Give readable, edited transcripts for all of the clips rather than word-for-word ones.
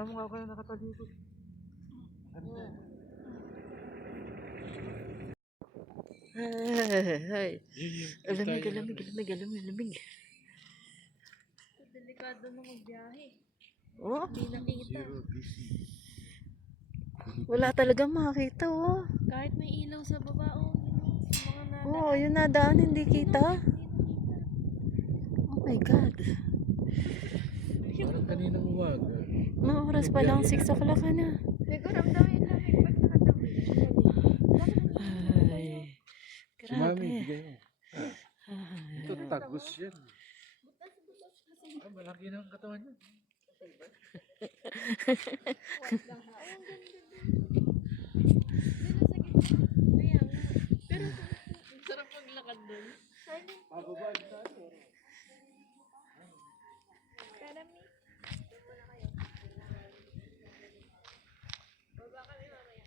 Tignan mo nga ako na nakatalikod. Ganda. Ay. Alamig. Delikado na magbiyahe. Oh, Hindi nakita. wala talaga makakita, oh. Kahit may ilaw sa baba, oh. Mga nadaan. Oh, yung nadaan hindi kita. Oh my God. Parang kaninang umaga. Mga oras pa lang, 6 o'clock ka na. Nagkaramdamin namin pag nakatabi. Ay, Si Mami, grabe. bigay mo. Ito, tagos yan. Malaki na ang katawan niya. Pero sarap maglakad doon. Pababa na tayo. Karami. Baba kami mamaya.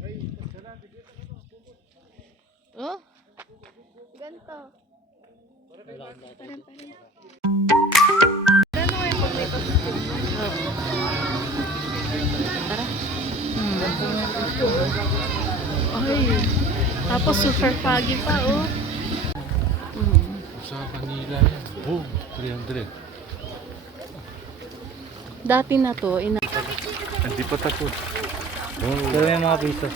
Ay, pagdala, bigyan ka naman. Oh, Ganto. Parang. Gano'n kayo pag may pasusunod? tara. Ay, tapos super foggy pa, oh. Sa Manila yan. Oh, 300. Dati na to, Hindi pa tapos. Oh, Pero may mga piso.